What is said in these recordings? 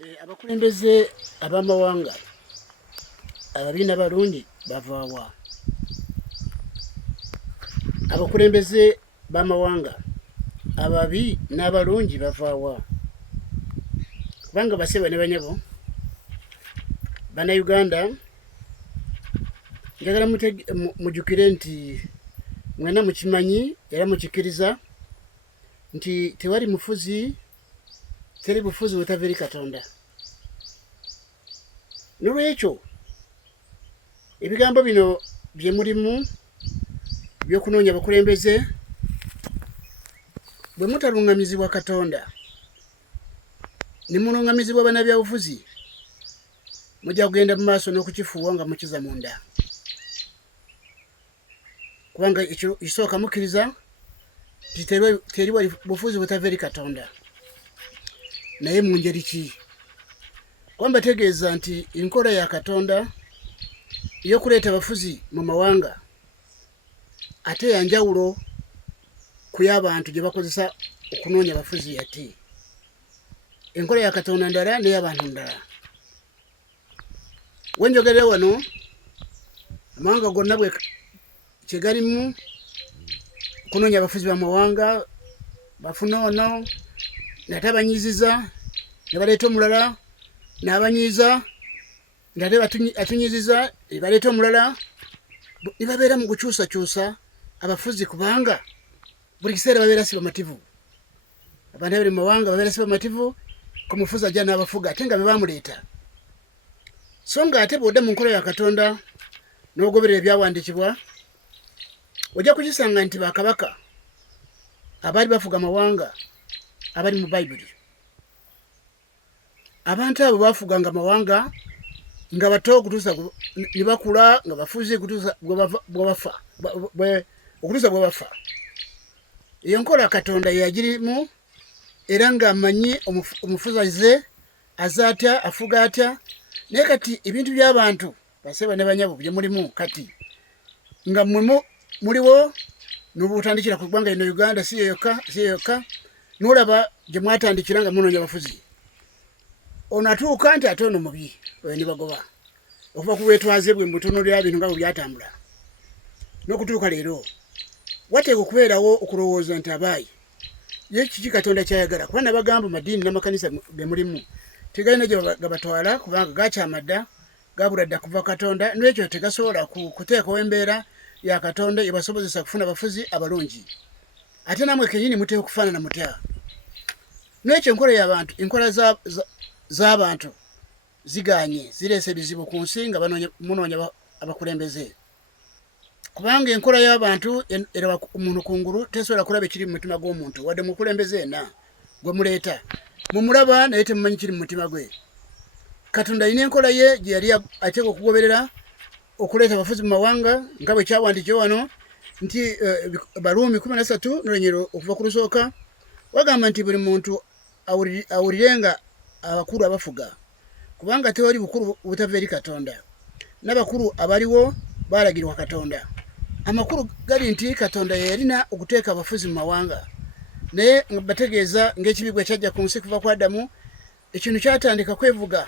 Abakulembeze ab'amawanga ababi n'abalungi bava wa? Abakulembeze b'amawanga ababi n'abalungi bava wa? Kubanga baseba ne banyabo Bannayuganda, njagala mujjukire nti mwena mukimanyi era mukikiriza nti tewali bufuzi butava eri Katonda. Nolwekyo ebigambo bino bye mulimu by'okunoonya abakulembeze, bwe mutalungamizibwa Katonda ne mulungamizibwa bannabyabufuzi, mujja kugenda mu maaso n'okukifuuwa nga mukiza munda. Kubanga ekisooka mukkiriza nti teri wali bufuzi butava eri Katonda. Naye mu ngeri ki? Kuba mbategeeza nti enkola ya Katonda ey'okuleeta abafuzi mu mawanga ate ya njawulo ku y'abantu gye bakozesa okunoonya abafuzi ate. Enkola ya Katonda ndala n'ey'abantu ndala. Wenjogerera wano, amawanga gonna bwe kyegalimu okunoonya abafuzi b'amawanga, bafuna ono nate abanyiiziza ne baleeta omulala, n'abanyiiza nate atunyiiziza ne baleeta omulala. Ne babeera mu kukyusakyusa abafuzi kubanga buli kiseera babeera si bamativu. Abantu abali mu mawanga babeera si bamativu ku mufuzi ajja n'abafuga ate nga be baamuleeta. So nga ate bw'odda mu nkola ya Katonda n'ogoberera ebyawandiikibwa, ojja kukisanga nti bakabaka abaali bafuga amawanga abali mu Bayibuli, abantu abo baafuganga amawanga nga bato okutuusa ne bakula nga bafuzi okutuusa bwe bafa. Eyo nkola Katonda yagirimu era ng'amanyi omufuzi aze atya, afuga atya. Naye kati ebintu by'abantu baseba ne banyabo bye mulimu kati nga muliwo n'obutandikira ku ggwanga lino Uganda si yokka, n'olaba gye mwatandikira nga munoonya abafuzi. Ono atuuka nti ate ono mubi, oyo ne bagoba okuva ku bwetwaze bwe mutunuulira bintu nga bwe byatambula n'okutuuka leero. Wateeka okubeerawo okulowooza nti abaayi ye kiki Katonda kyayagala, kuba nabagamba madiini n'amakanisa ge mulimu tegalina gye gabatwala kubanga gakyamadda, gabula dda kuva Katonda. N'ekyo tegasobola kuteekawo embeera ya Katonda ebasobozesa kufuna abafuzi abalungi. Ate namwe kennyini muteeka okufaanana mutya. N'ekyo enkola y'abantu, enkola z'abantu ziganye zireese ebizibu ku nsi nga munoonya abakulembeze. Kubanga enkola y'abantu era omuntu kungulu tesobola kulaba ekiri mu mutima gw'omuntu wadde mukulembeze yenna gwe muleeta. Mumulaba naye temumanyi kiri mu mutima gwe. Katonda alina enkola ye gye yali ateeka okugoberera okuleeta abafuzi mu mawanga nga bwe kyawandiikibwa wano nti Baruumi 13 okuva ku lusooka wagamba nti buli muntu awulirenga abakulu abafuga, kubanga tewali bukulu butava eri Katonda. N'abakulu abaliwo baalagirwa Katonda. Amakulu gali nti Katonda yalina okuteeka abafuzi mu mawanga, naye bategeeza ng'ekibi bwe kyajja ku nsi kuva ku Adamu, ekintu kyatandika kwevuga,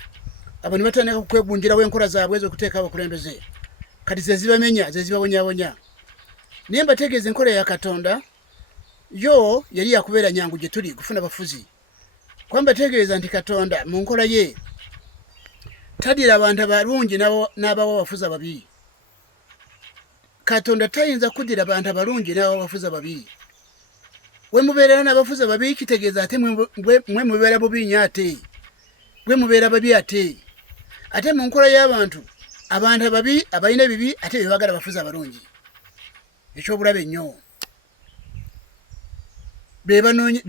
abo ne batandika kwegunjirawo enkola zaabwe ez'okuteeka abakulembeze, kati ze zibamenya, ze zibawonyawonya. Naye mbategeeza enkola ya Katonda yo yali yakubeera nyangu gye tuli kufuna abafuzi. Kuba mbategeeza nti Katonda mu nkola ye tadira abantu abalungi n'abawa abafuzi ababi. Katonda tayinza kuddira abantu abalungi n'abawa abafuzi ababi. We mubeera n'abafuzi ababi kitegeeza ate mwe mubeera bubi nnyo, ate bwe mubeera babi ate. Ate mu nkola y'abantu, abantu ababi abalina ebibi ate be baagala abafuzi abalungi. Ekyobulabe nnyo. Be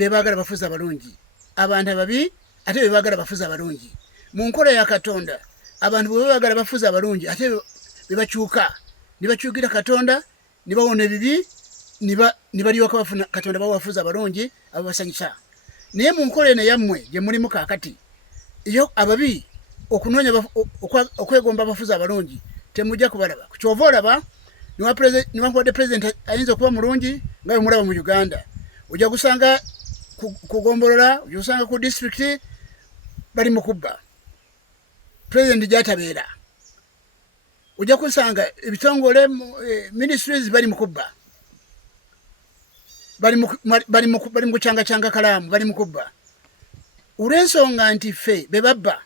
baagala abafuzi abalungi. Abantu ababi ate be baagala abafuzi abalungi. Mu nkola ya Katonda, abantu bwe baagala abafuzi abalungi ate be bakyuka ne bakyukira Katonda ne bawona ebibi ne balyoka bafuna Katonda bawa abafuzi abalungi ababasanyusa. Naye mu nkola eno yammwe gye mulimu kaakati iyo ababi okunoonya okwegomba abafuzi abalungi temujja kubalaba. Kyova olaba niwankubadde pulezidenti ayinza okuba mulungi nga bwe mulaba mu Uganda, ojja gusanga kugombolola, ojja gusanga ku disitulikiti bali mukubba president jatabeera ojja kusanga ebitongole ministries bali mukubba bali mukuchanga changa kalamu bali mukubba olw'ensonga nti ffe bebabba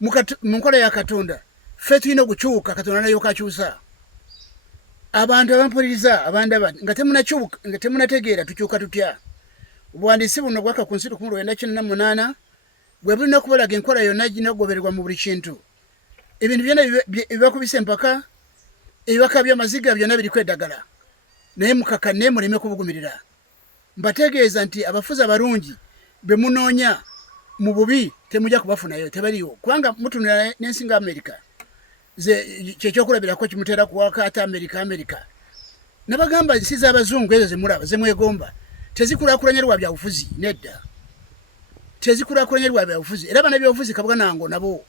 mu nkola ya Katonda ffe tulina okukyuka Katonda nayo kakyusa abantu abampuliriza abandaba nga temunategeera tukyuka tutya obuwandiisi buno bwaka ku nsi 1998 bwe bulina okubalaga enkola yonna ginagobererwa mu buli kintu ebintu byonna ebibakubisa empaka ebibaka by'amaziga byonna biri kwedagala naye mukakane muleme kubugumirira mbategeeza nti abafuzi abalungi be munoonya mu bubi temujja kubafunayo tebaliyo kubanga mutunula n'ensi nga Amerika kyekyokulabirako kimuteera kuwaka ate Amerika nabagamba nsi z'abazungu ezo zemulaba zemwegomba tezikulaakulanya lwa byabufuzi nedda tezikulaakulanya lwa byabufuzi era bana byabufuzi kabuga nango nabo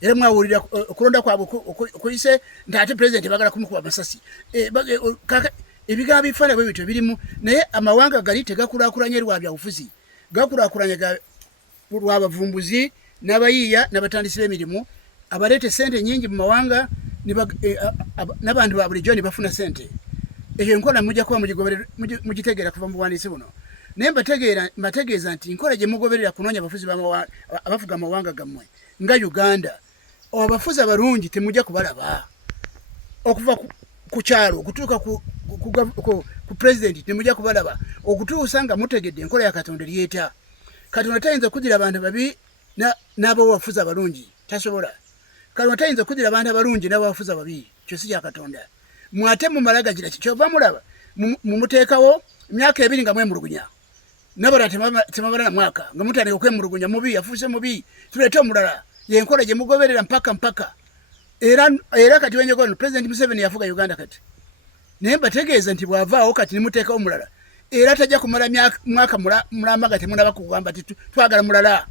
era mwawulira okulonda kwabwe okuyise nti ate president bagala kumukuba amasasi ebigambo bifaana bwe bityo birimu naye amawanga gali tegakulaakulanya lwa byabufuzi gakulaakulanya lwa bavumbuzi n'abayiiya n'abatandisi b'emirimu abaleete sente nyingi mu mawanga n'abantu ba bulijjo ne bafuna sente eyo enkola mujja kuba mugitegeera kuva mu buwandiisi buno naye mbategeeza nti nkola gye mugoberera kunoonya abafuzi abafuga amawanga gammwe nga Uganda abafuzi abalungi temujja kubalaba okuva ku kyalo okutuuka ku president temujja kubalaba okutuusa nga mutegedde enkola ya Katonda lyeta Katonda tayinza kuddira abantu babi n'abawafuzi abalungi tasobola Katonda tayinza kuddira abantu abalungi n'abawafuzi ababi kyo si kya Katonda mwate mumalaga gira kyova mulaba mumuteekawo emyaka 2 nga mwemulugunya nabala temabala na mwaka nga mutane okwemulugunya mubi yafuuse mubi tuleete omulala yenkola gye mugoberera mpaka era kati wenyegono president Museveni yafuga Uganda kati naye mbategeeza nti bwavaawo kati nimuteekawo mulala era tajja kumala mwaka mulamba temunaba kugamba ti twagala mulala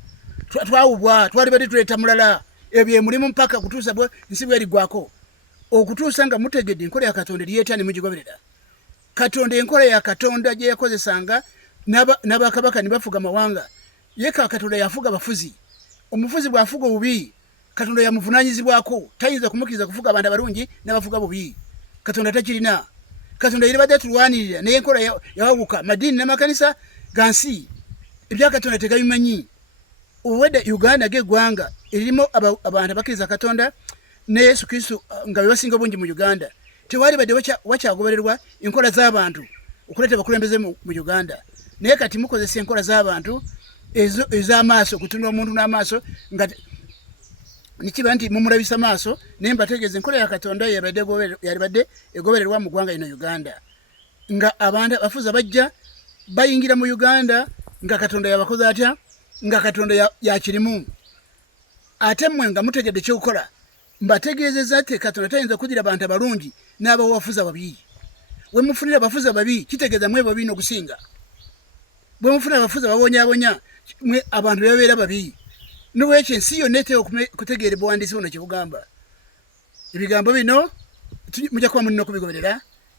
twawubwa twali badi tuleeta mulala ebyo mulimu mpaka kutuusa bwe nsi bwerigwako okutuusa nga mutegedde enkola ya Katonda lyeta ne mugigoberera Katonda enkola ya Katonda gye yakozesanga n'abakabaka ne bafuga amawanga ye Katonda yafuga abafuzi omufuzi bw'afuga obubi Katonda yamuvunaanyizibwako tayinza kumukiriza kufuga abantu abalungi n'abafuga bubi Katonda takirina Katonda yali badde tulwanirira naye enkola yawawuka madini n'amakanisa gansi ebya Katonda tegabimanyi uwedde Uganda geggwanga erimo abantu abakiriza Katonda ne Yesu Kristo nga bebasinga bungi mu Uganda tewali badde wakyagobererwa enkola z'abantu okuleeta bakulembeze mu Uganda naye kati mukozesa enkola z'abantu ez'amaaso okutunula omuntu n'amaaso nga nikiba nti mumulabisa maaso naye mbategeeza enkola ya Katonda yalibadde egobererwa mu ggwanga lino Uganda nga abantu abafuzi bajja bayingira mu Uganda nga Katonda yabakoze atya nga Katonda yakirimu ate mmwe nga mutegedde kyekukola mbategeezeza te Katonda tayinza kuddira abantu abalungi n'abawafuzi ababi we mufunira abafuzi ababi kitegeeza mwe babi n'okusinga bwe mufunira abafuzi ababonyabonya mwe abantu bebabeera babi n'olwekyo ensi yonna eteeka okutegeera buwandiisi buno kye bugamba ebigambo bino mujja kuba mulina okubigoberera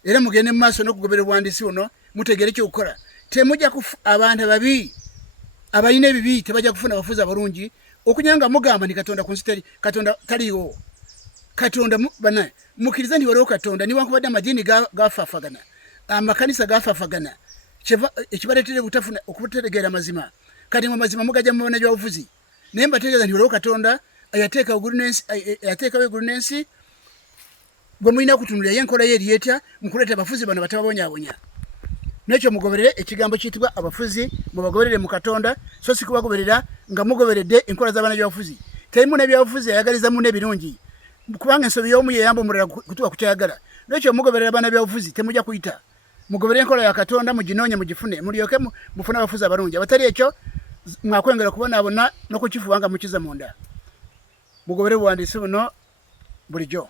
era mugende mu maaso n'okugoberera obuwandiisi buno mutegeere kyekukola temujja abantu ababi abalina ebibi tebajja kufuna abafuzi abalungi okunyanga mugamba ni Katonda ku nsi Katonda taliwo Katonda bana mukiriza ndi waliwo Katonda niwankubadde amadini gafaafagana amakanisa gafaafagana ekibaleetere butafuna okutegeera amazima kati mu mazima mugajja mu bana byabufuzi naye mbategeeza nti waliwo Katonda ayateekawo eggulu n'ensi gwe mulina okutunulira ye enkola ye eryeta mukuleeta abafuzi bano batababonyabonya nekyo mugoberere ekigambo kiyitibwa abafuzi mubagoberere mu Katonda so si kubagoberera nga mugoberedde enkola z'abaana byabufuzi teri muna byabufuzi ayagaliza muna ebirungi kubanga ensobi y'omu yeyamba omulala kutuwa kukyayagala nekyo mugoberera abaana byabufuzi temujja kuyita mugoberere enkola ya Katonda muginoonye mugifune mulyoke mufune abafuzi abalungi abatali ekyo mwakwengera kubonaabona n'okukifuba nga mukiza munda mugoberere buwandiisi buno bulijjo